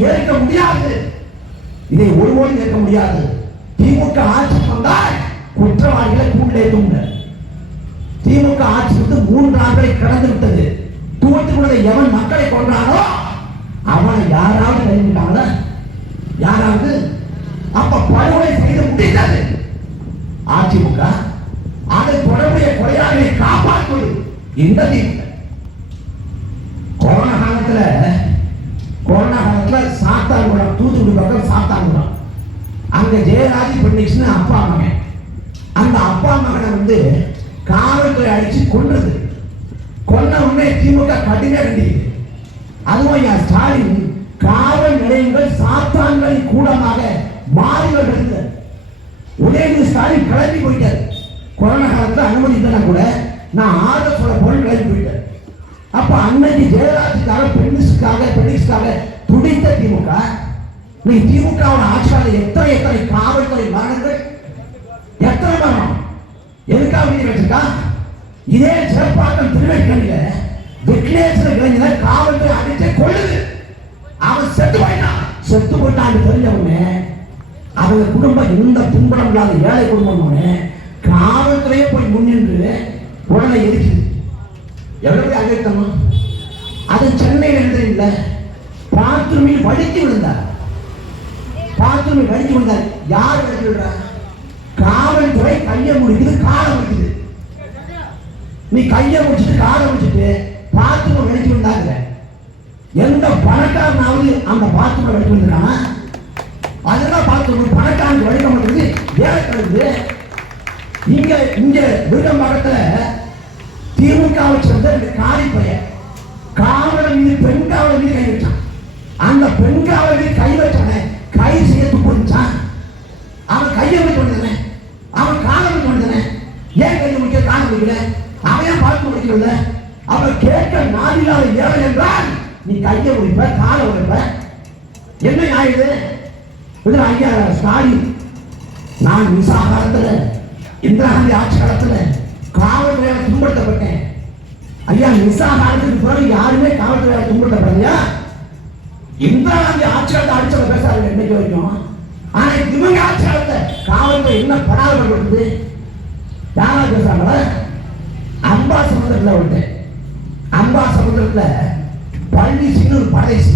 ஏற்க முடியாது. இதை ஒருபோதும் ஏற்க முடியாது. திமுக ஆட்சி வந்தால் குற்றவாளிகளை கூண்டேற்றும் திமுக ஆட்சி வந்து மூன்று ஆண்டுகளை கடந்து விட்டது. தூத்துக்குள்ள எவன் மக்களை கொன்றானோ அவனை யாராவது கைவிட்டாங்களா யாராவது? அப்ப படுகொலை செய்து முடிந்தது அதிமுக அதை தொடர்புடைய கொலையாளிகளை காப்பாற்றுவது. இந்த திமுக அங்க ஜெயராஜ் பெண்ணிக்ஸ்னு அப்பா மகன். அந்த அப்பா மகனை வந்து காவல்துறை அடிச்சு கொன்றது. கொன்ன உடனே திமுக கடுமையா கண்டிக்குது. அதுவும் என் ஸ்டாலின் காவல் நிலையங்கள் சாத்தான்களின் கூடமாக மாறி வருகிறது உதயநிதி ஸ்டாலின் கிளம்பி போயிட்டார். கொரோனா காலத்துல அனுமதி இல்லைனா கூட நான் ஆர்டர் சொல்ல போறேன் கிளம்பி போயிட்டார். அப்ப அன்னைக்கு ஜெயலலிதாவுக்காக நீ திமுகவோட ஆட்சியாளர் எத்தனை எத்தனை காவல்துறை மரணங்கள் எத்தனை மரணம் எதுக்காக நீ வச்சிருக்கா இதே சிறப்பாக்கம் திருவேற்கனில விக்னேஸ்வர இளைஞர் காவல்துறை அடிச்சே கொள்ளுது அவன் செத்து போயிட்டான். செத்து போயிட்டான்னு தெரிஞ்சவனே அவங்க குடும்பம் எந்த துன்பம் இல்லாத ஏழை குடும்பம்னு காவல்துறையே போய் முன்னின்று உடனே இருக்குது எவ்வளவு அழைத்தணும் அது சென்னையில் எழுத இல்லை பாத்ரூமில் வழுக்கி விழுந்தார். பாத்ரூமில் வடித்து விழுந்தார் யார் வடித்து விடுறா? காவல்துறை கையை முடிக்குது காலை முடிக்குது. நீ கையை முடிச்சுட்டு காலை முடிச்சுட்டு பாத்ரூம் வடித்து விழுந்தாங்க எந்த பணக்காரனாவது அந்த பாத்ரூம் வடித்து விழுந்தானா அதெல்லாம் பார்த்து பணக்காரன் வழிக மாட்டேங்குது ஏழை கிடக்குது இங்க இங்க விருகம்பகத்துல திமுகவை சேர்ந்த ரெண்டு காரி பையன் காவலர் மீது பெண் காவலர் மீது கை வச்சான். அந்த பெண் காவலர் மீது கை வச்சானே கை முடிச்சான் அவன் கையை வைக்க வேண்டியதானே அவன் காலை வைக்க வேண்டியதானே ஏன் கையை முடிக்க காலை முடிக்கல அவன் ஏன் பார்த்து முடிக்கல அவன் கேட்க நாடில்லாத ஏவன் என்றால் நீ கையை முடிப்ப காலை உடைப்ப என்ன ஆயுது இதில் ஐயா ஸ்டாலின். நான் மிசா காலத்தில் இந்திரா காந்தி ஆட்சி காலத்தில் காவல்துறையால் துன்படுத்தப்பட்டேன் ஐயா மிசா காலத்துக்கு பிறகு யாருமே காவல்துறையால் துன்படுத்தப்படலையா இந்திரா காந்தி ஆட்சி காலத்தை அடிச்சவங்க பேசாது இன்னைக்கு வரைக்கும். ஆனா இவங்க ஆட்சி காலத்தை காவல்துறை என்ன படாதப்படுது யாரா பேசுறாங்களா? அம்பா சமுதிரத்துல விட்டு அம்பா சமுதிரத்துல பழனிசின்னு ஒரு படைசி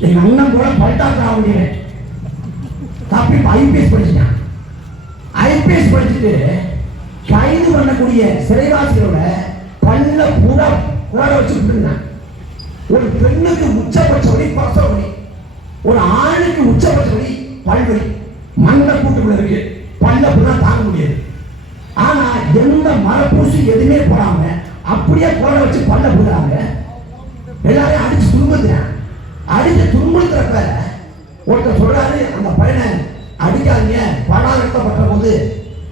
எங்க அண்ணன் கூட பல்டா ஆக தப்பி ஐபிஎஸ் படிச்சிட்டான். ஐபிஎஸ் படிச்சுட்டு கைது பண்ணக்கூடிய சிறைவாசிகளோட பல்ல பூரா கூட வச்சு விட்டுருந்தான் ஒரு பெண்ணுக்கு உச்சபட்ச வழி பிரசவ வழி. ஒரு ஆணுக்கு உச்சபட்ச வழி பல்வழி மண்ணை கூட்டுக்குள்ள இருக்கு. பல்ல பூரா தாங்க முடியாது. ஆனா எந்த மரப்பூசி எதுவுமே போடாம அப்படியே கூட வச்சு பல்ல பூராங்க எல்லாரையும் அடிச்சு துன்புறேன் அடிச்சு துன்புறுத்துறப்ப ஒருத்தர் சொல்றாரு அந்த பையனை அடிக்காதீங்க. படம் எடுக்கப்பட்ட போது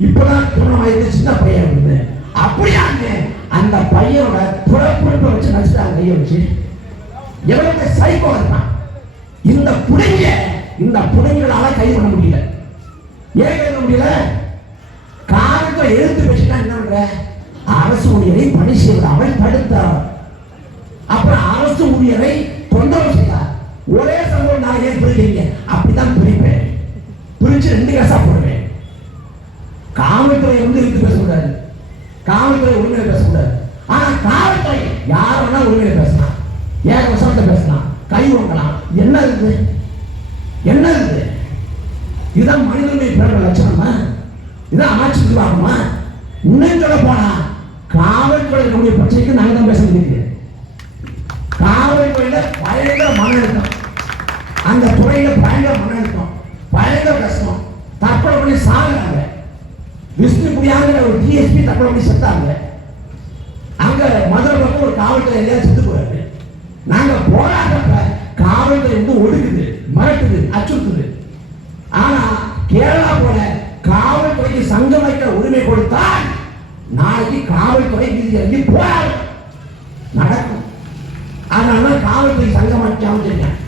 இப்பதான் திருமணமாயிருக்கு சின்ன பையன் அப்படின்னு. அப்படியாங்க அந்த பையனோட புறப்புறுப்பை வச்சு நடிச்சுட்டாங்க கையை வச்சு. எவ்வளவு சைக்கோ இருக்கான் இந்த புடிங்க இந்த புடைங்களால கைது பண்ண முடியல. ஏன் கைது பண்ண முடியல? காலத்தை எழுத்து பேசினா என்ன பண்ற? அரசு ஊழியரை பணி செய்வதாமல் தடுத்தார். அப்புறம் அரசு ஊழியரை தொந்தரவு செய்தார். ஒரே சம்பவம் நான் ஏன் பிரிக்கிறீங்க அப்படித்தான் பிரிப்பேன். பிரிச்சு ரெண்டு கேசா போடுவேன். காவல்துறை வந்து இருந்து பேசக்கூடாது. காவல்துறை உரிமையை பேசக்கூடாது. ஆனா காவல்துறை யார் வேணா உரிமையை பேசலாம். ஏன் வசனத்தை பேசலாம்? கை வாங்கலாம் என்ன இருக்குது? என்ன இது? இதுதான் மனிதனுடைய பிறந்த லட்சணமா? இதான் ஆட்சி நிர்வாகமா? இன்னும் சொல்ல போனா காவல்துறையினுடைய பிரச்சனைக்கு நாங்க தான் பேச முடியுது காவல்துறையில பயங்கர மன அழுத்தம். அந்த துறையில பயங்கர மன அழுத்தம். பயங்கர கஷ்டம். தற்கொலை பண்ணி சாகுறாங்க. விஷ்ணுபுரியாங்கிற ஒரு டிஎஸ்பி தற்கொலை பண்ணி செத்தாங்க. அங்க மதுரை பக்கம் ஒரு காவல்துறை எல்லாம் செத்து போறாரு நாங்க போராடுறப்ப காவல்துறை வந்து ஒடுக்குது. மிரட்டுது அச்சுறுத்துது. ஆனா கேரளா போல காவல்துறைக்கு சங்கம் வைக்க உரிமை கொடுத்தால் நாளைக்கு காவல்துறை வீதி இறங்கி போராடும். நடக்கும். அதனால காவல்துறை சங்கம் வைக்காம வச்சிருக்கேன்.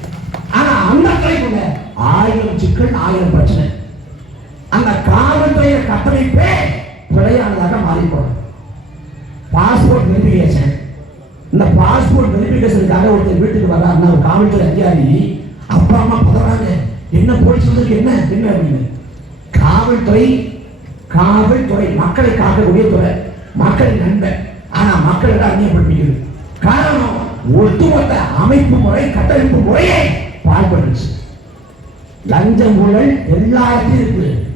ஆனா அந்த துறைக்குள்ள ஆயிரம் சிக்கல் ஆயிரம் பிரச்சனை. அந்த காவல்துறை கட்டமைப்பே பிழையானதாக மாறி போடும் பாஸ்போர்ட் வெரிஃபிகேஷன். இந்த பாஸ்போர்ட் வெரிஃபிகேஷனுக்காக ஒருத்தர் வீட்டுக்கு வர்றாருன்னா ஒரு காவல்துறை அதிகாரி அப்பா அம்மா பதறாங்க. என்ன போலீஸ் வந்திருக்கு? என்ன? என்ன அப்படின்னு. காவல்துறை காவல்துறை மக்களை காக்கக்கூடிய துறை. மக்கள் நண்பன் ஆனா மக்களிட அந்நியப்படுத்திக்கிறது காரணம் ஒட்டுமொத்த அமைப்பு முறை கட்டமைப்பு முறையே பாழ்பட்டுச்சு லஞ்சம் ஊழல் எல்லா இடத்துலையும் இருக்கு.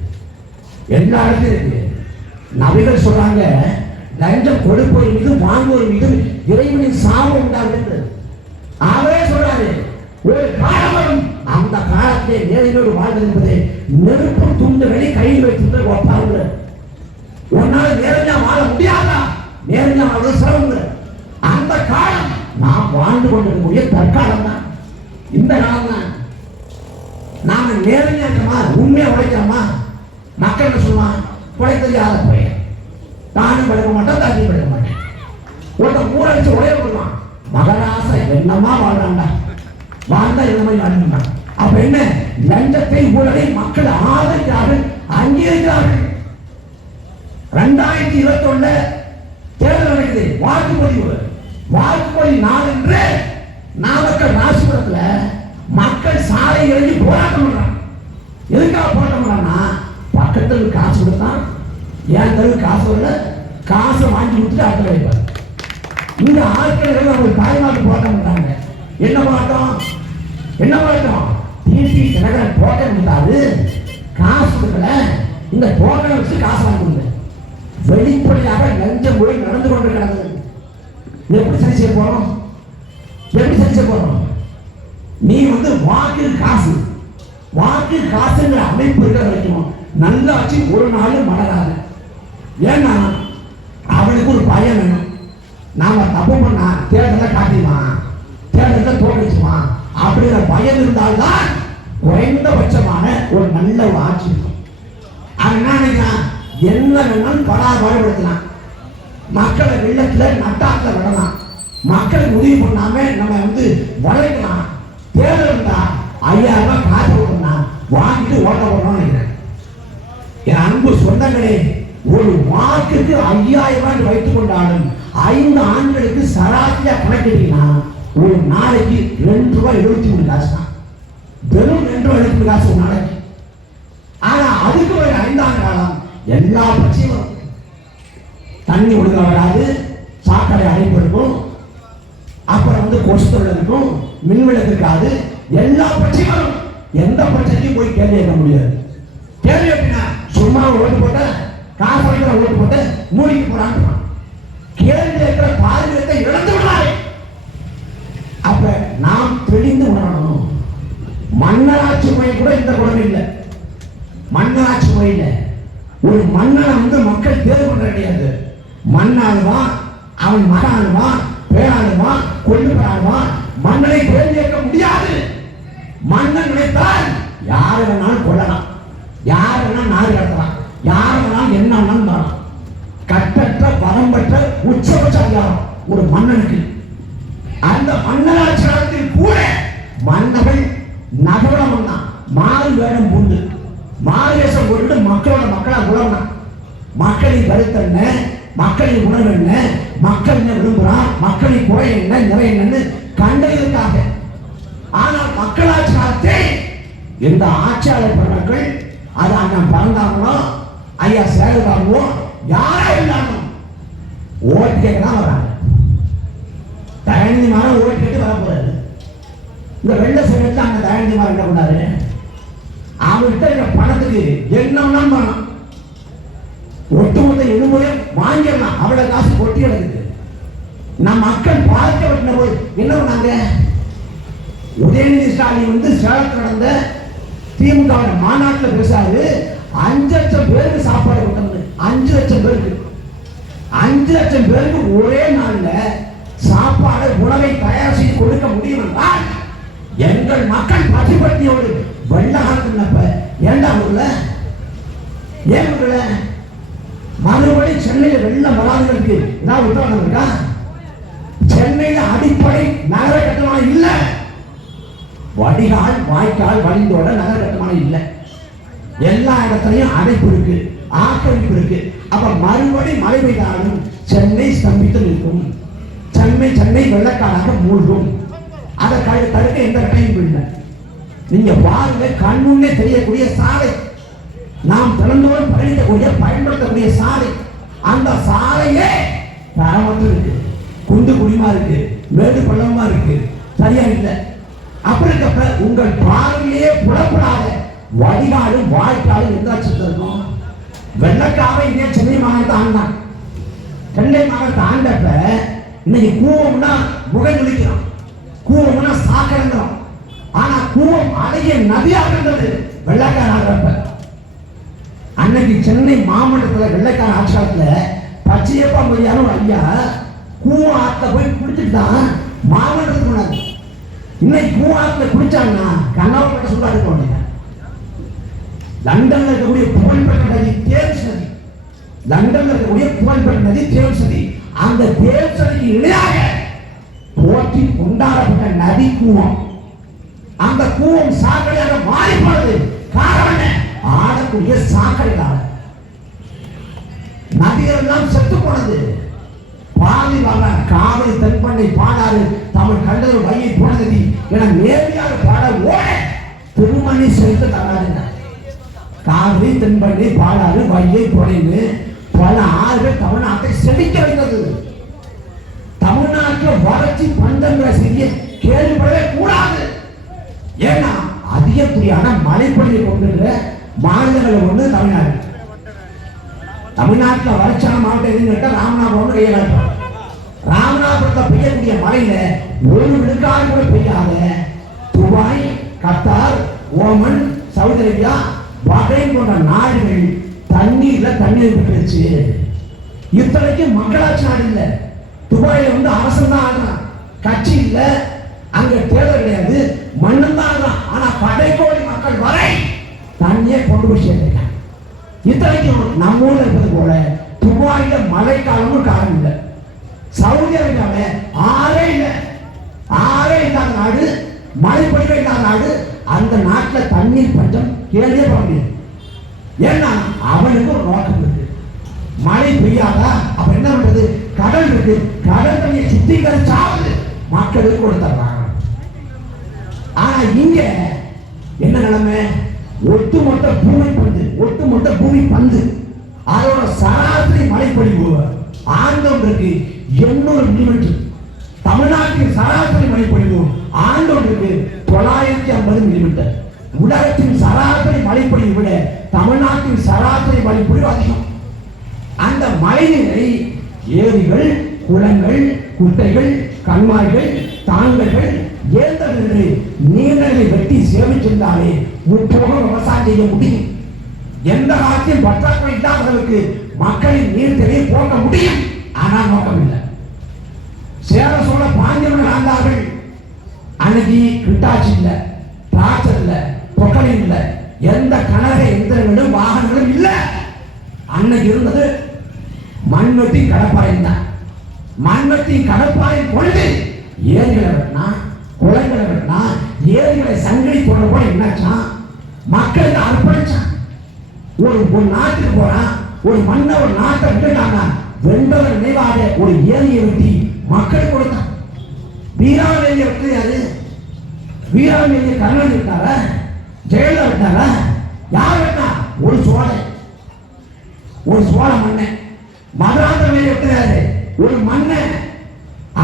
எல்லா இடத்துலையும் இருக்கு. நபிகள் சொல்றாங்க லஞ்சம் கொடுப்போர் மீதும் வாங்குவோர் மீதும் இறைவனின் சாபம் உண்டாகிறது. காலத்திலே நேரிலோடு வாழ்வது என்பது நெருப்பும் துண்டுகளை கையில் வைத்து ஒப்பாங்க உன்னால நேரஞ்சா வாழ முடியாதா? நேரஞ்சா வாழ சிரமங்க. அந்த காலம் நாம் வாழ்ந்து கொண்டிருக்கக்கூடிய தற்காலம் தான். இந்த காலம் தான். நாம நேரஞ்சாக்கமா உண்மையா உழைக்கிறோமா மக்கள் என்ன சொல்லுவான் உழைக்க தெரியாத போய் தானும் படுக்க மாட்டான் தானியும் படுக்க மாட்டேன். ஒருத்தன் மூணு அடிச்சு உடைய விடுவான் மகராசை என்னமா வாழ்றான்டா. வாழ்ந்தா என்னமா வாழ்ந்தான் அப்ப என்ன? லஞ்சத்தை ஊழலை மக்கள் ஆதரிக்கிறார்கள் அங்கீகரிக்கிறார்கள். ரெண்டாயிரத்தி இருபத்தி ஒண்ணுல தேர்தல் நடக்குது. வாக்குப்பதிவு வாக்குப்பதிவு நாள் என்று நாமக்கல் ராசிபுரத்துல மக்கள் சாலை இறங்கி போராட்டம் பண்றாங்க. எதுக்காக போராட்டம் பண்றாங்கன்னா பக்கத்தில் காசு கொடுத்தான். என் தெரு காசு வரல? காசை வாங்கி கொடுத்துட்டு ஆட்கள் வைப்பார் இந்த ஆட்கள் அவங்க தாய்மாட்டு போராட்டம் பண்றாங்க. என்ன போராட்டம்? என்ன போராட்டம்? டிசி தினகரன் போராட்டம் கொடுத்தாரு. காசு கொடுக்கல. இந்த டோக்கனை வச்சு காசு வாங்கி கொடுங்க. வெளிப்படையாக லஞ்சம் மொழி நடந்து கொண்டு கிடந்தது எப்படி சரி செய்ய போறோம்? எப்படி சரி செய்ய போறோம்? நீ வந்து வாக்கு காசு. வாக்கு காசுங்கிற அமைப்பு இருக்கிற வரைக்கும் நல்லா வச்சு ஒரு நாள் மலராது. ஏன்னா அவனுக்கு ஒரு பயம் வேணும் நாம தப்பு பண்ணா தேர்தலை காட்டிடுவான். தேர்தலை தோற்கடிச்சுவான் அப்படிங்கிற பயம் இருந்தால்தான் குறைந்தபட்சமான ஒரு நல்ல ஒரு ஆட்சி இருக்கும். அவன் என்ன நினைக்கிறான் என்ன வேணாலும் படா மக்களை வெள்ளத்தில் நட்டாத்துல விடலாம். மக்களுக்கு உதவி பண்ணாம நம்ம வந்து வளைக்கலாம். தேர்தல் இருந்தா ஐயாயிரம் ரூபாய் காசு கொடுத்தா வாங்கிட்டு ஓட்ட போடணும்னு நினைக்கிறேன். என் அன்பு சொந்தங்களே ஒரு வாக்குக்கு ஐயாயிரம் ரூபாய் வைத்துக் கொண்டாலும் ஐந்து ஆண்களுக்கு சராசரியா கணக்கிட்டீங்கன்னா ஒரு நாளைக்கு ரெண்டு ரூபாய் எழுபத்தி மூணு காசு தான். வெறும் ரெண்டு ரூபாய் எழுபத்தி காசு ஆனா அதுக்கு ஒரு ஐந்தாம் காலம். எல்லா பிரச்சனையும் வரும் தண்ணி ஒழுங்கா வராது சாக்கடை அடைப்பு இருக்கும் அப்புறம் வந்து கொசு தொல்லை இருக்கும் மின் இருக்காது. எல்லா பிரச்சனையும் வரும் எந்த பிரச்சனையும் போய் கேள்வி கேட்க முடியாது. கேள்வி எப்படின்னா சும்மா ஓட்டு போட்ட காசு வைக்கிற ஓட்டு போட்டு மூடிக்கு போறான்னு கேள்வி கேட்கிற பாதுகாப்பை இழந்து விடாது அப்ப நாம் தெளிந்து உணரணும். மன்னராட்சி முறை கூட இந்த குணம் இல்லை. மன்னராட்சி முறையில் ஒரு மன்னனை வந்து மக்கள் தேர்வு பண்ண கிடையாது. மண்ணாளுவான் அவன் மகானுவான் பேராளுவான் கொண்டு மன்னனை கேள்வி கேட்க முடியாது. மன்னன் நினைத்தால் யார் வேணாலும் கொள்ளலாம் யார் வேணாலும் நாடு கடத்தலாம். யார் வேணாலும் என்ன வேணாலும் வரலாம் கட்டற்ற வரம்பற்ற உச்சபட்ச அதிகாரம் ஒரு மன்னனுக்கு. அந்த மன்னராட்சி காலத்தில் கூட மன்னர்கள் நகரம் வந்தான் மாறு வேடம் பூண்டு. மாறு வேஷம் போட்டு மக்களோட மக்களா உழவனா மக்களின் கருத்து என்ன? மக்களின் உணவு என்ன? மக்கள் என்ன விரும்புறான் மக்களின் குறை என்ன? நிறை என்னன்னு கண்டறிவதற்காக. ஆனால் மக்களாச்சாரத்தை எந்த ஆட்சியாளர் பெருமக்கள் அது அண்ணன் பறந்தாங்களோ ஐயா சேகர்பாபுவோ யாரா இருந்தாலும் ஓட்டு கேட்க தான் வராங்க. தயநிதி மாதம் ஓட்டு கேட்டு வர போறாரு இந்த வெள்ள சமயத்தில் அந்த தயநிதி என்ன பண்ணாரு அவர்கிட்ட இருக்கிற பணத்துக்கு என்ன வேணாலும் பணம் ஒட்டுமொத்த எழுபதையும் வாங்கிடலாம். அவ்வளவு காசு கொட்டி எடுக்குது நம் மக்கள் பாதிக்கப்பட்ட போது என்ன பண்ணாங்க? உதயநிதி ஸ்டாலின் வந்து சேலத்தில் நடந்த திமுக மாநாட்டில் பேசாரு அஞ்சு லட்சம் பேருக்கு சாப்பாடு கொடுக்கணும் அஞ்சு லட்சம் பேருக்கு. அஞ்சு லட்சம் பேருக்கு ஒரே நாளில் சாப்பாடு உணவை தயார் செய்து கொடுக்க முடியும் என்றால் எங்கள் மக்கள் பசிப்பட்டியோடு வெள்ளகாலத்தினப்ப ஏண்டா ஊர்ல? ஏன் ஊர்ல? மறுபடி சென்னையில் வெள்ளம் வராதவர்களுக்கு ஏதாவது உத்தரவாதம் இருக்கா? சென்னையில் அடிப்படை நகர கட்டுமானம் இல்லை. வடிகால் வாய்க்கால் வழிந்தோட நகர கட்டுமானம் இல்லை. எல்லா இடத்துலையும் அடைப்பு இருக்கு ஆக்கிரமிப்பு இருக்கு. அப்ப மறுபடி மழை பெய்தாலும் சென்னை ஸ்தம்பித்து நிற்கும். சென்னை சென்னை வெள்ளக்காடாக மூழ்கும். அதை தடுக்க எந்த கட்டையும் இல்லை. நீங்க பாருங்க கண்முன்னே தெரியக்கூடிய சாலை. நாம் திறந்தோடு பயணிக்கக்கூடிய பயன்படுத்தக்கூடிய சாலை. அந்த சாலையே தரமற்று இருக்கு. குண்டு குடிமா இருக்கு. மேடு பள்ளமா இருக்கு. சரியா இல்லை? அப்படி இருக்கப்ப உங்கள் பார்வையே புலப்படாத வடிகாலும் வாய்க்காலும் எந்தாச்சும் அச்சத்தில் வெள்ளக்காக இங்கே இதே சென்னை மாகாணத்தை ஆண்டான். சென்னை மாகாணத்தை ஆண்டப்ப இன்னைக்கு கூவம்னா முகம் குளிக்கிறான் கூவம்னா சாக்கடைங்கிறோம் ஆனா கூவம் நதியாக இருந்தது. வெள்ளக்கார ஆகிறப்ப. அன்னைக்கு சென்னை மாமண்டலத்துல வெள்ளைக்கார ஆட்சி பச்சையப்பா மொழியான ஒரு ஐயா கூவம் ஆத்த போய் குடிச்சிட்டு தான் மாமண்டலத்துக்கு போனாங்க இன்னைக்கு கூவம் ஆத்துல குடிச்சாங்கன்னா கண்ணாவப்பட்ட சொல்லாது போனீங்க லண்டன்ல இருக்கக்கூடிய புகழ்பெற்ற நதி தேவ்ஸ் நதி. லண்டன்ல இருக்கக்கூடிய புகழ்பெற்ற நதி தேவ்ஸ் நதி. அந்த தேவ்ஸ் நதிக்கு இணையாக போற்றி கொண்டாடப்பட்ட நதி கூவம். அந்த கூவம் சாக்கடையாக மாறி போனது காரணம் ஆடக்கூடிய சாக்கடைகளால நதிகள் எல்லாம் செத்து போனது பாதி வர காவிரி தென்பண்ணை பாடாறு தமிழ் கண்டது வையை போனது என நேர்மையாக பாட ஓட திருமணி செலுத்த தராதுங்க காவிரி தென்பண்ணை பாடாறு வையை பொழிந்து பல ஆறுகள் தமிழ்நாட்டை செழிக்க வைத்தது. தமிழ்நாட்டில் வறட்சி பந்தங்கிற செய்ய கேள்விப்படவே கூடாது. ஏன்னா அதிகப்படியான மழைப்பொழிவை கொண்டிருக்கிற மாநிலங்கள் ஒன்று தமிழ்நாடு. தமிழ்நாட்டில் வறட்சியான மாவட்டம் எதுன்னு கேட்டால் ராமநாதபுரம் கையை ராமநாதபுரத்தில் பெய்யக்கூடிய மழையில ஒரு விழுக்காடு கூட பெய்யாத Dubai Qatar Oman Saudi Arabia Bahrain போன்ற நாடுகள் தண்ணீர்ல தண்ணீர் விட்டுருச்சு. இத்தனைக்கு மக்களாட்சி நாடு இல்ல. துபாயில வந்து அரசன் தான் ஆடுறான் கட்சி இல்லை. அங்க தேவை கிடையாது மண்ணும் தான் ஆடுறான் ஆனா படைக்கோடி மக்கள் வரை தண்ணியை கொண்டு போய் சேர்த்திருக்காங்க. இத்தனைக்கும் நம்ம ஊர்ல இருப்பது போல துபாயில மழைக்காலமும் காலம் இல்லை. சவுதி அரேபியாவில் ஆறே இல்லை. ஆறே இல்லாத நாடு மழை பொழிவு இல்லாத நாடு அந்த நாட்டில் தண்ணீர் பஞ்சம் கேள்வியே பண்ண முடியாது. ஏன்னா அவனுக்கு ஒரு நோக்கம் இருக்கு. மழை பெய்யாதா? அப்ப என்ன பண்றது? கடல் இருக்கு. கடல் தண்ணியை சுத்திகரிச்சாவது மக்களுக்கு கொடுத்துட்றாங்க ஆனா இங்க என்ன நிலைமை? ஒட்டுமொத்த பூமி பந்து ஒட்டுமொத்த பூமி பந்து. அதோட சராசரி மழைப்பொழிவு இருக்கு எண்ணூறு மில்லிமீட்டர் தமிழ்நாட்டின் சராசரி மழைப்பொழிவு இருக்கு தொள்ளாயிரத்தி ஐம்பது மில்லிமீட்டர் உலகத்தின் சராசரி மழைப்பொழிவை விட தமிழ்நாட்டின் சராசரி மழைப்பொழிவு அதிகம். அந்த மழைநீரை ஏரிகள் குளங்கள் குட்டைகள் கண்மாய்கள் தாங்கல்கள் என்று நீர்நிலை வெட்டி சேமிச்சிருந்தாலே முற்போகம் விவசாயம் செய்ய முடியும். எந்த காலத்தையும் பற்றாக்குறை இல்லாதவர்களுக்கு மக்களின் நீர் தேவையை போக்க முடியும். ஆனால் நோக்கம் இல்லை சேர சோழ பாண்டியவர்கள் ஆண்டார்கள் அன்னைக்கு கிட்டாச்சி இல்ல திராட்சை இல்ல பொக்கலின் இல்லை எந்த கனக எந்திரங்களும் வாகனங்களும் இல்ல. அன்னைக்கு இருந்தது மண்வெட்டி கடப்பாறை தான். மண்வெட்டி கடப்பாறை கொண்டு ஏரிகளை வெட்டினா குளங்களை ஏழைகளை சங்கடி போன போல என்னாச்சான் மக்களுக்கு அர்ப்பணிச்சான் ஒரு ஒரு நாட்டுக்கு போறான் ஒரு மண்ணை ஒரு நாட்டை விட்டுட்டாங்க வென்றவர் நினைவாக ஒரு ஏரியை வெட்டி மக்களுக்கு கொடுத்தான் வீராவேலியை விட்டு யாரு? வீராவேலியை கர்ணன் இருக்கார ஜெயலலிதா விட்டாரா? யார் வெட்டா ஒரு சோழை ஒரு சோழ மன்னன். மதுராந்த வேலை விட்டுறாரு ஒரு மன்னன்.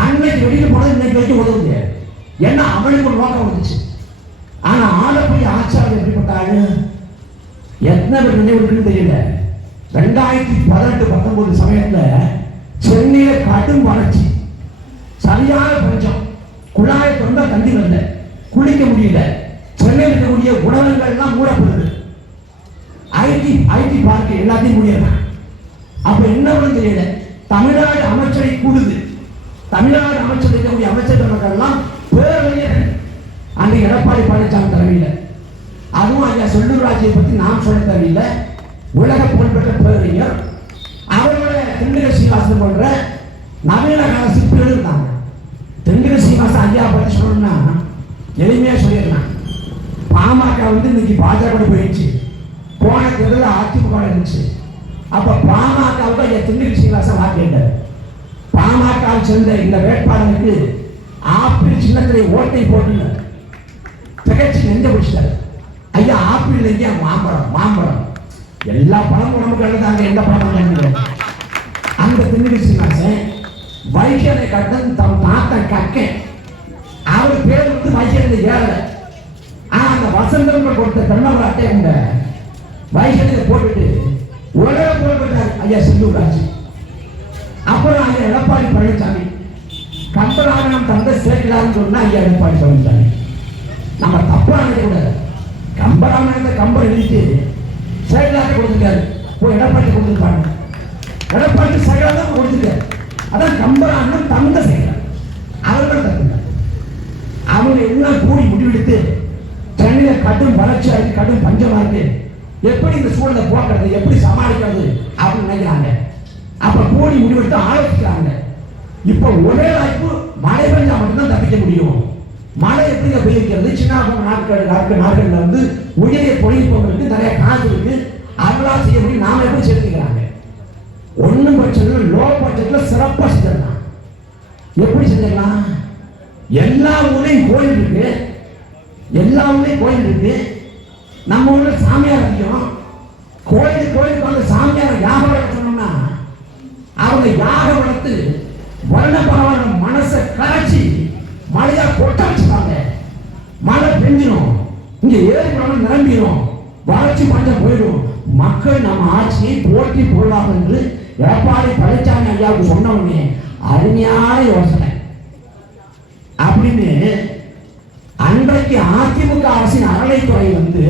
அன்னைக்கு வெளியில் போனது இன்னைக்கு வரைக்கும் உதவுது. ஏன்னா அவனுக்கு ஒரு நோக்கம் வந்துச்சு? ஆனா ஆலப்புழி ஆச்சாரம் எப்படிப்பட்டாரு எத்தனை பேர் நினைவு தெரியல. ரெண்டாயிரத்தி பதினெட்டு பத்தொன்பது சமயத்துல சென்னையில கடும் வறட்சி. சரியான பஞ்சம் குழாயை தொண்டா தண்ணி வரல. குளிக்க முடியல. சென்னையில் இருக்கக்கூடிய உணவகங்கள் எல்லாம் மூடப்படுது. ஐடி ஐடி பார்க் எல்லாத்தையும் முடியலாம் அப்ப என்ன தெரியல? தமிழ்நாடு அமைச்சரை கூடுது. தமிழ்நாடு அமைச்சர் இருக்கக்கூடிய அமைச்சர்கள் எல்லாம் பேரவையர் அன்றைக்கு எடப்பாடி பழனிசாமி தலைமையில். அதுவும் ஐயா செல்லூராஜியை பற்றி நாம் சொல்ல தேவையில்லை. உலக புகழ்பெற்ற பேரறிஞர். அவரோட தென்னில சீனிவாசன் போன்ற நவீன கால சிற்பிகள் இருந்தாங்க. தென்னில சீனிவாசன் ஐயா பற்றி சொல்லணும்னா எளிமையாக சொல்லிடலாம். பாமக வந்து இன்னைக்கு பாஜக போயிடுச்சு. போன தேர்தலில் அதிமுக இருந்துச்சு. அப்போ பாமகவுக்கு ஐயா திண்டுக்கல் சீனிவாசன் வாக்கிட்டார் பாமகவை சேர்ந்த இந்த வேட்பாளருக்கு ஆப்பிள் சின்னத்திலே ஓட்டை போட்டு திகழ்ச்சி நெஞ்ச பிடிச்சிட்டாரு. ஐயா ஆப்பிள் ஐயா மாம்பழம் மாம்பழம். எல்லா பழமும் நமக்கு எழுதாங்க எந்த பழமும் எழுதுங்க அந்த திண்டுக்கல் சீனிவாசன் வைகரை கட்டன் தம் தாத்தன் கக்கன். அவர் பேர் வந்து வைகரை ஏழை ஆனா அந்த வசந்தம் கொடுத்த தன்னவர் அட்டை உண்ட. வைகரை போட்டுட்டு உலக போட்டுட்டார் ஐயா செல்லூர் ராஜு. அப்புறம் ஐயா எடப்பாடி பழனிசாமி. கம்பராகனம் தந்தை சேர்க்கலாம்னு சொன்னா ஐயா எடப்பாடி பழனிசாமி நம்ம தப்பா நினைக்கக்கூடாது இருந்த கம்பர் எழுதிட்டு சேகலாக கொடுத்துருக்காரு. போய் எடப்பாடி கொடுத்துருப்பாங்க எடப்பாடி சேகலா தான் கொடுத்துருக்காரு. அதான் கம்பராமாயணம் தந்த சேகலா அவர்கள் தப்பு அவங்க எல்லாம் கூடி முடிவெடுத்து சென்னையில கடும் வளர்ச்சி ஆகி கடும் பஞ்சமாக இருக்கு. எப்படி இந்த சூழலை போக்குறது? எப்படி சமாளிக்கிறது? அப்படின்னு நினைக்கிறாங்க. அப்ப கூடி முடிவெடுத்து ஆலோசிக்கிறாங்க. இப்ப ஒரே வாய்ப்பு மழை பெஞ்சா மட்டும்தான் தப்பிக்க முடியும். மழை எப்படி பெய்கிறது? சின்ன நாட்கள் நாட்கள் நாட்கள்ல வந்து உயரிய தொழில்நுட்பங்களுக்கு நிறைய காசு இருக்கு. அவங்களா செய்ய முடியும். நாம எப்படி செலுத்திக்கிறாங்க? ஒன்றும் பிரச்சனை லோ பட்ஜெட்ல சிறப்பா செஞ்சிடலாம். எப்படி செஞ்சிடலாம்? எல்லா ஊரையும் கோயில் இருக்கு. எல்லா ஊரையும் கோயில் இருக்கு. நம்ம ஊர்ல சாமியார் அதிகம். கோயில் கோயிலுக்கு வந்து சாமியார் யாகம் வளர்க்க அவங்க யாகம் வளர்த்து வருட மனசை கரைச்சி மழையா கொட்ட வச்சுட்டாங்க மழை பெஞ்சிடும் இங்க ஏறி குளம் நிரம்பிடும் வறட்சி பஞ்சம் போயிடும். மக்கள் நம்ம ஆட்சியை போட்டி போடலாம் என்று எடப்பாடி பழனிசாமி ஐயாவுக்கு சொன்னவனே அருமையான யோசனை. அப்படின்னு அன்றைக்கு அதிமுக அரசின் அறளைத்துறை வந்து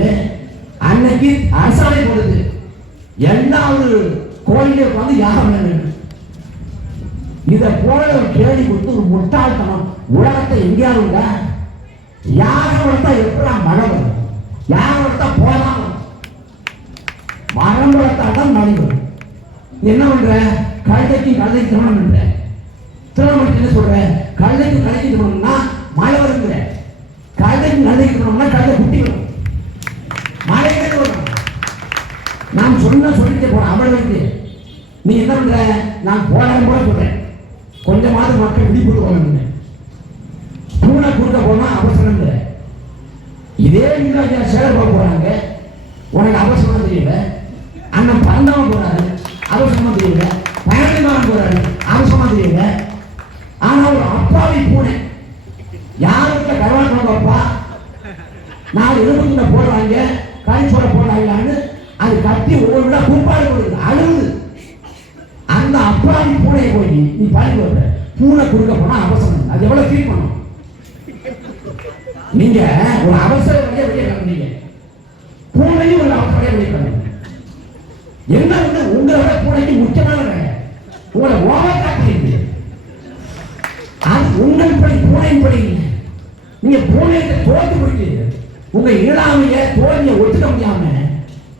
அன்னைக்கு அரசாணை கொடுது ஒரு கோயிலுக்கு வந்து யாகம் வேண்டும் இதை போல ஒரு கேள்வி கொடுத்து ஒரு முட்டாள்தனம். உலகத்தை எங்கேயாவது யாரை வளர்த்தா எப்படா மழை வரும்? யாரை வளர்த்தா போலாம் மரம் வளர்த்தா தான் மழை வரும். என்ன பண்ற? கழுதைக்கு கழுதை திருமணம் பண்ற. திருமணம் என்ன சொல்ற கழுதைக்கு கழுதைக்கு திருமணம்னா மழை வருங்கிற. கழுதைக்கு கழுதைக்கு திருமணம்னா கழுதை குட்டி வரும். மழை வரும்? நான் சொன்ன சொல்லிட்டு போறேன் அவ்வளவுக்கு நீ என்ன பண்ற? நான் போறேன் கூட சொல்றேன். கொஞ்சமாவது மக்கள் விழிப்புணர்வு வரணும் பூனை குறுக்க போனா அவசரம் இல்லை. இதே நீங்க சேகர் போக போறாங்க. உனக்கு அவசரம் தெரியல. அண்ணன் பறந்தவன் போறாரு. அவசரமா தெரியல. பயணமான் போறாரு. அவசரமா தெரியல. ஆனா ஒரு அப்பாவி பூனை. யாருக்கு கருவாட்டம் பாப்பா நாலு எலும்புக்குள்ள போடுறாங்க. கழிச்சோட போடுறாங்களான்னு அது கட்டி ஒவ்வொரு குப்பாடு கொடுக்குது அழுகுது. அந்த அப்பாவி பூனையை போய் நீ பாருங்க வர்ற பூனை கொடுக்க போனா அவசரம். அது எவ்வளவு ஃபீல் பண்ணும்? நீங்க ஒரு அவசர வழியை வெளியே கிளம்புனீங்க. பூனையும் ஒரு அவசர வழியை வெளியே கிளம்புங்க என்ன வந்து உங்களை விட பூனைக்கு முக்கியமான உங்களை ஓவர் காட்டுறீங்க அது உங்கள் படி பூனையும் படி நீங்க பூனையை தோத்து குடிக்கிறீங்க உங்க இயலாமைய தோல்வியை ஒத்துக்க முடியாம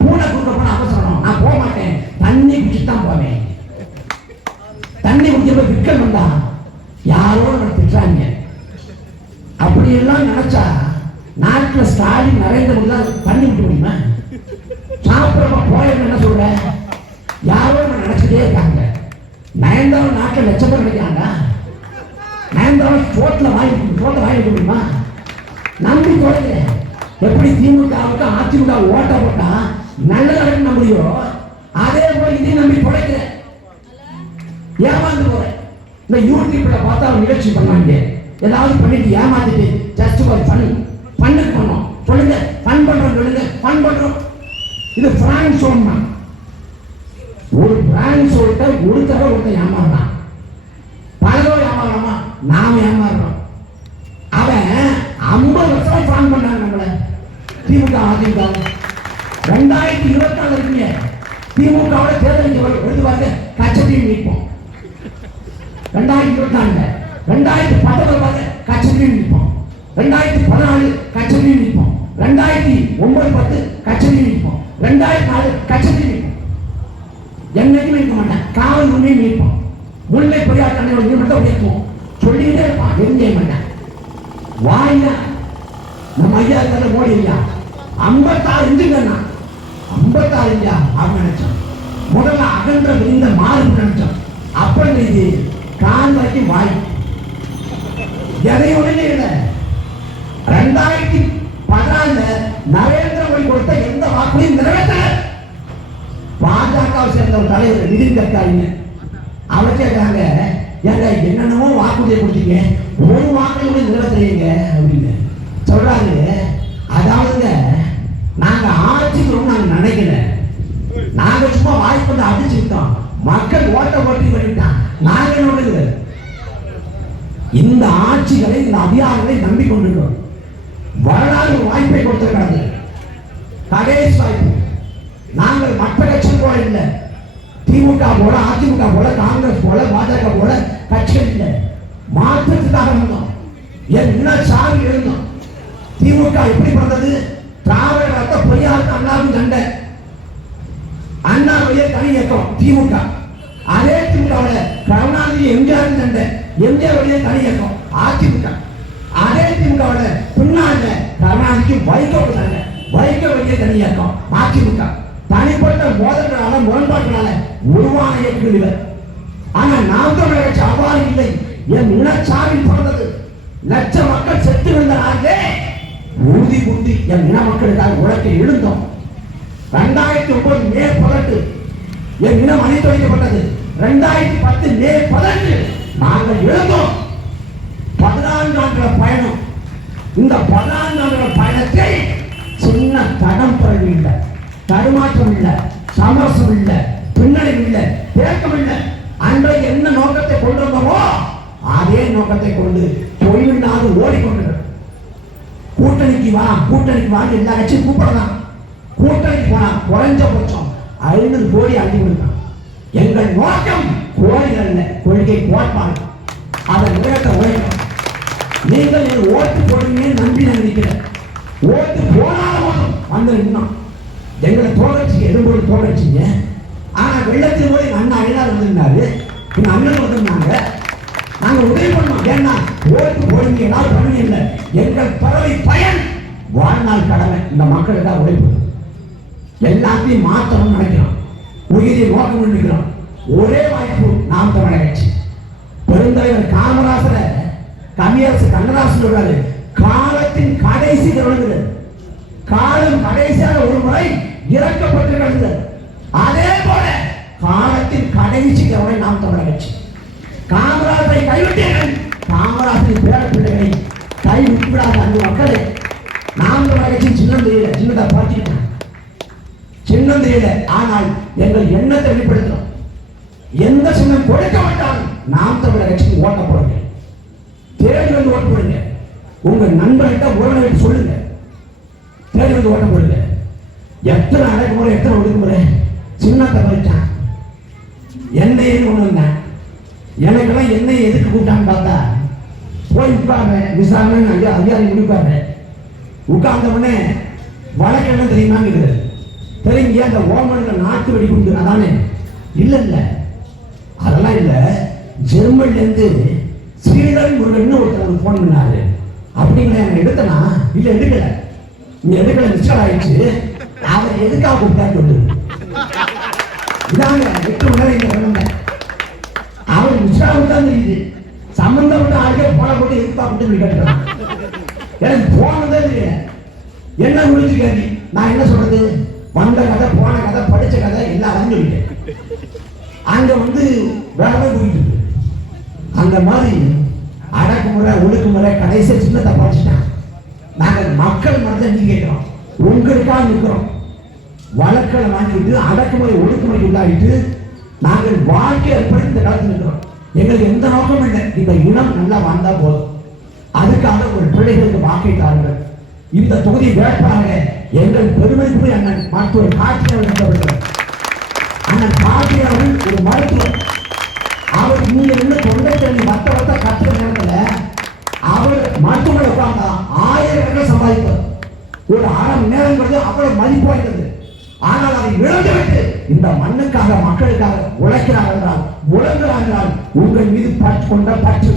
பூனை கொடுக்க போன அவசரம். நான் போக மாட்டேன். தண்ணி குடிச்சுட்டு தான் போவேன். தண்ணி குடிக்கிறப்ப விற்கல் வந்தா யாரோ நம்மளை திட்டுறாங்க. அப்படியெல்லாம் நினைச்சா நாட்டில் ஸ்டாலின் நரேந்திர மோடி தான் தண்ணி விட்டு முடியுமா? சாப்பிட்றப்ப போயம் என்ன சொல்ற? யாரோ நம்ம நினைச்சிட்டே இருக்காங்க. நயன்தாரம் நாட்டில் லட்சம் பேர் கிடைக்கிறாங்க நயன்தாரம் சோட்டில் வாங்கி சோட்டை வாங்கிட்டு முடியுமா? நம்பி தொலைங்க எப்படி திமுகவுக்கு அதிமுக ஓட்ட போட்டா நல்லதாக நம்புறியோ அதே போல இதையும் நம்பி குறைக்கிறேன் ஏமாந்து போறேன் இந்த யூடியூப்ல பார்த்தா ஒரு நிகழ்ச்சி பண்ணாங்க ஏதாவது பண்ணிட்டு ஏமாந்துட்டு ஜஸ்ட் ஒரு ஃபன் ஃபன்னுக்கு பண்ணோம் சொல்லுங்க. ஃபன் பண்றோம் சொல்லுங்க. ஃபன் பண்றோம். இது பிராங்க் ஷோன்னா ஒரு பிராங்க் ஷோட்ட ஒரு தடவை ஒருத்தன் ஏமாறலாம் பலரோ தடவை ஏமாறாமா? நாம ஏமாறுறோம். அவன் ஐம்பது வருஷம் பிராங்க் பண்ணாங்க நம்மள. திமுக அதிமுக. ரெண்டாயிரத்தி இருபத்தி நாலு இருக்குங்க திமுகவோட தேர்தல் எழுதுவாங்க கச்சத்தையும் நிற்போம் ரெண்டாயிரத்தி இருபத்தி ரெண்டாயிரத்தி பத்தொன்பது கச்சேரியும் நிற்போம். ரெண்டாயிரத்தி பதினாலு கச்சேரியும் நிற்போம். ரெண்டாயிரத்தி ஒன்பது பத்து கச்சேரியும் நிற்போம். ரெண்டாயிரத்தி நாலு கச்சேரியும் நிற்போம். என்னைக்குமே நிற்க மாட்டேன். காவல் முன்னே நிற்போம். முல்லை பெரியார் தன்னையோட நிமிடம் உயர்த்துவோம் சொல்லிட்டே இருப்பான் எங்கே மாட்டேன். வாயில நம்ம ஐயா இருக்கிற மோடி ஐயா. ஐம்பத்தாறு இன்ச்சுங்கண்ணா ஐம்பத்தாறு இன்ச்சா அப்படின்னு நினைச்சோம். முதல்ல அகன்ற விரிந்த மாறு நினைச்சோம். அப்புறம் இது கால் வரைக்கும் வாய். எதையும் உடனே இல்லை ரெண்டாயிரத்தி பதினாலுல நரேந்திர மோடி கொடுத்த எந்த வாக்குறையும் நிறைவேற்ற பாஜகவை சேர்ந்த ஒரு தலைவர் நிதின் கட்காரிங்க. அவர் கேட்கிறாங்க ஏங்க என்னென்னமோ வாக்குறுதியை கொடுத்தீங்க. ஒரு வாக்கை கூட நிறைவேற்றுறீங்க அப்படின்னு. சொல்றாங்க அதாவதுங்க நாங்க ஆட்சிக்கு ரொம்ப நாங்க நினைக்கல. நாங்க சும்மா வாய்ப்பு வந்து அடிச்சுக்கிட்டோம். மக்கள் ஓட்ட ஓட்டி பண்ணிட்டான் நாங்க என்ன பண்ணுது இந்த ஆட்சிகளை இந்த அதிகாரங்களை நம்பிக்கொண்டிருக்கிறோம். வரலாறு வாய்ப்பை கொடுத்திருக்கிறது. கடைசி வாய்ப்பு. நாங்கள் மற்ற கட்சி போல இல்லை. திமுக போல அதிமுக போல காங்கிரஸ் போல பாஜக போல கட்சிகள் இல்லை. மாற்றத்துக்காக இருந்தோம் என்ன சாமி இருந்தோம். திமுக எப்படி பண்றது திராவிட ரத்த அண்ணாவும் சண்டை அண்ணா தனி இயக்கம் திமுக. அதே திமுகவில் கருணாநிதி எம்ஜிஆர் சண்டை எம்ஜிஆர் வழியே தனி இயக்கம் அதிமுக அதே திமுகவில் பின்னால கருணாநிதிக்கு வைகோ சண்டை வைகோ வழியே தனி இயக்கம் அதிமுக தனிப்பட்ட மோதல்களால முரண்பாடுகளால உருவான இயக்கம் இவர் ஆனா நாம் தமிழக கட்சி அவ்வாறு இல்லை. என் இனச்சாவில் பிறந்தது. லட்ச மக்கள் செத்து விழுந்தார்களே உறுதி குந்தி என் இன மக்களுக்காக உழைக்க எழுந்தோம். ரெண்டாயிரத்தி ஒன்பது மே பதினெட்டு என் இனம் அணித்து வைக்கப்பட்டது. ரெண்டாயிரத்தி பத்து மே பதினஞ்சு நாங்கள் எழுந்தோம். பதினான்கு பயணம். இந்த பதினான்கு ஆண்டுகள பயணத்தை சின்ன தடம் பிறகு இல்லை தடுமாற்றம் இல்லை சமரசம் இல்லை பின்னடைவு இல்லை தேக்கம் இல்லை. அன்றைக்கு என்ன நோக்கத்தை கொண்டு வந்தோமோ அதே நோக்கத்தை கொண்டு தொழிலில்லாது ஓடிக்கொண்டிருக்கிறோம். கூட்டணிக்கு வா கூட்டணிக்கு வான்னு எல்லா கட்சியும் கூப்பிடலாம். கூட்டணிக்கு போனா குறைஞ்சபட்சம் ஐநூறு கோடி அள்ளி கொடுத்தான் எங்கள் நோக்கம் கோரிகள் அல்ல கொள்கை கோட்பாடு. அதை உயர்த்த உழைக்கும் நீங்கள் என் ஓட்டு கொடுங்க நம்பி நினைக்கிறேன் ஓட்டு போனாலும் போதும் வந்து நின்னோம் எங்களை தோழச்சி எறும்போடு தோழச்சிங்க ஆனால் வெள்ளத்தின் போய் எங்க அண்ணா அயலார் வந்திருந்தாரு. எங்க அண்ணன் வந்திருந்தாங்க. நாங்கள் உதவி பண்ணோம். ஏன்னா ஓட்டு போடுங்க ஏதாவது பண்ணுங்க இல்லை. எங்கள் பறவை பயன் வாழ்நாள் கடமை. இந்த மக்களுக்காக உழைப்பு. எல்லாத்தையும் மாற்றணும்னு நினைக்கிறோம். உயிரை நோக்கம் நினைக்கிறோம் ஒரே வாய்ப்பு நாம் தமிழக கட்சி பெருந்தலைவர் காமராசரை கவியரசு கண்ணதாசன் சொல்றாரு காலத்தின் கடைசி தொடங்குது காலம் கடைசியாக ஒரு முறை இறக்கப்பட்டிருக்கிறது அதே போல காலத்தின் கடைசி கவலை நாம் தமிழக கட்சி காமராஜரை கைவிட்டீர்கள். காமராஜரின் பேர பிள்ளைகளை கை விடாத அந்த மக்களே. நாம் தமிழக கட்சி சின்னம் தெரியல சின்னதா பார்த்துக்கிட்டேன் சின்னம் தெரியல ஆனால் எங்கள் எண்ணத்தை வெளிப்படுத்துறோம் எந்த சின்னம் கொடுக்க மாட்டாலும் நாம் தமிழக கட்சிக்கு ஓட்ட போடுங்க தேடி வந்து ஓட்டு போடுங்க உங்க நண்பர்கிட்ட உறவினர்கிட்ட சொல்லுங்க தேடி வந்து ஓட்ட போடுங்க எத்தனை அடைக்குமுறை எத்தனை ஒடுக்குமுறை சின்னத்தை பறிச்சான். என்னையும் கொண்டு வந்தேன். எனக்கெல்லாம் என்னை எதுக்கு கூப்பிட்டான்னு பார்த்தா போய் உட்கார்ற விசாரணை ஐயா அதிகாரி முடிப்பாரு. உட்கார்ந்த உடனே வழக்கு என்ன தெரியுமாங்கிறது தெரியுங்க அந்த ஓமனில் நாட்டு வெடிகுண்டு. அதானே? இல்லை இல்லை அதெல்லாம் இல்லை. ஜெர்மன்லேருந்து ஸ்ரீதர் முருகன் ஒருத்தர் ஃபோன் பண்ணாரு. அப்படிங்களா எனக்கு எடுத்தனா? இல்லை எடுக்கல. நீ எடுக்கல மிஸ்டர் ஆயிடுச்சு. அவர் எதுக்காக கூப்பிட்டா சொல்லு? இதாங்க எட்டு மணி நேரம் இங்க வந்தேன் அவர் மிஸ்டர் தான் தெரியுது. சம்பந்தப்பட்ட ஆளுக்கே போன போட்டு எதுக்கா கூப்பிட்டு சொல்லி எனக்கு போனதே தெரியல என்ன முடிஞ்சு கேள்வி நான் என்ன சொல்றது? வந்த கதை போன கதை படிச்ச கதை எல்லாரும் சொல்லிட்டேன். அங்க வந்து வேலை போயிட்டு அந்த மாதிரி அடக்குமுறை ஒழுக்குமுறை கடைசி சின்னத்தை படிச்சுட்டான் நாங்கள் மக்கள் மனதை நீ கேட்கிறோம். உங்களுக்காக நிற்கிறோம். வழக்களை வாங்கிட்டு அடக்குமுறை ஒழுக்குமுறை உள்ளாகிட்டு நாங்கள் வாழ்க்கை அர்ப்பணி இந்த காலத்தில் இருக்கிறோம் எங்களுக்கு எந்த நோக்கமும் இல்லை. இந்த இனம் நல்லா வாழ்ந்தா போதும். அதுக்காக ஒரு பிள்ளைகளுக்கு வாக்கை தாருங்கள். இந்த தொகுதி வேட்பாளர் எங்கள் பெருமைக்குரிய அண்ணன் மருத்துவர் காட்சியாளர் நம்பப்படுகிறார் அண்ணன் காட்சியாளர் ஒரு மருத்துவர். அவர் இங்க இருந்து தொண்டை தண்ணி வத்த வத்த கத்துற நேரத்தில் அவர் மருத்துவமனை உட்கார்ந்தா ஆயிரக்கணக்கில் சம்பாதிப்பார். ஒரு அரை மணி நேரங்கிறது அவ்வளவு மதிப்பு வாய்ந்தது. ஆனால் அதை இழந்துவிட்டு இந்த மண்ணுக்காக மக்களுக்காக உழைக்கிறார் என்றால் முழங்குகிறார் என்றால் உங்கள் மீது பற்று கொண்ட பற்று.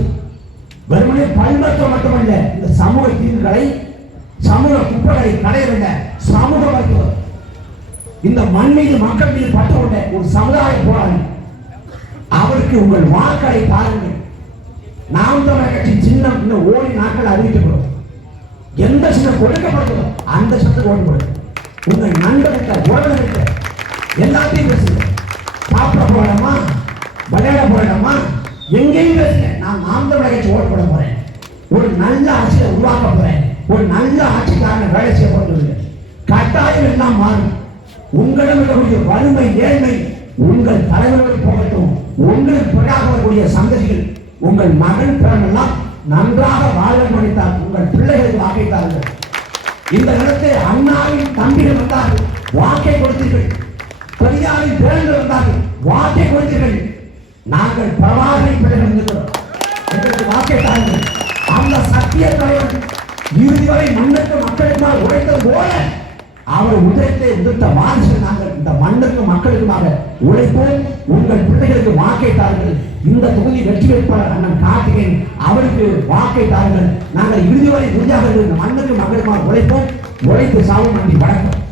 வெறுமனே பல்மருத்துவம் மட்டுமல்ல இந்த சமூக தீர்வுகளை சமூக குப்பைகளை கடைய சமூக மருத்துவர். இந்த மண் மீது மக்கள் மீது பற்றுக்கொண்ட ஒரு சமுதாய போராளி. அவருக்கு உங்கள் வாக்களை பாருங்கள். நாம் தமிழர் கட்சி சின்னம் இன்னும் ஓடி நாட்கள் அறிவிக்கப்படும். எந்த சின்னம் கொடுக்கப்படுதோ அந்த சத்துக்கு ஓட்டு உங்கள் நண்பர்கிட்ட உறவினர்கிட்ட எல்லாத்தையும் பேசுங்க. சாப்பிட போறோமா விளையாட போறோமா எங்கேயும் பேசுங்க. நான் நாம் தமிழர் கட்சி ஓட்டு போட போறேன். ஒரு நல்ல ஆட்சியை உருவாக்க போறேன். ஒரு நல்ல ஆட்சிக்காரன் வேலை செய்ய போகிறது கட்டாயம் எல்லாம் மாறும். உங்களிடம் இருக்கக்கூடிய வறுமை ஏழ்மை உங்கள் தலைவர்கள் போகட்டும். உங்களுக்கு பிறகாக வரக்கூடிய சந்ததிகள் உங்கள் மகன் பிறனெல்லாம் நன்றாக வாழ முடித்தார் உங்கள் பிள்ளைகளுக்கு வாக்கைத்தார்கள் இந்த இடத்தை அண்ணாவின் தம்பிகள் வந்தார்கள் வாக்கை கொடுத்தீர்கள். பெரியாரின் பிறந்து வந்தார்கள் வாக்கை கொடுத்தீர்கள். நாங்கள் பிரபாகரின் பிள்ளைகள் இருக்கிறோம் எங்களுக்கு வாக்கை தாருங்கள். அந்த சத்திய தலைவர் இறுதி வரை மண்ணுக்கு மக்களுக்குமாக உழைத்தது போல அவர் உதயத்தை உதிர்த்த வாரிசு நாங்கள் இந்த மண்ணுக்கு மக்களுக்குமாக உழைப்போம். உங்கள் பிள்ளைகளுக்கு வாக்கை தாருங்கள். இந்த தொகுதி வெற்றி வேட்பாளர் அண்ணன் கார்த்திகேயன். அவருக்கு வாக்கை தாருங்கள். நாங்கள் இறுதி வரை உறுதியாக இந்த மண்ணுக்கு மக்களுக்குமாக உழைப்போம். உழைத்து சாவும் நன்றி. வணக்கம்.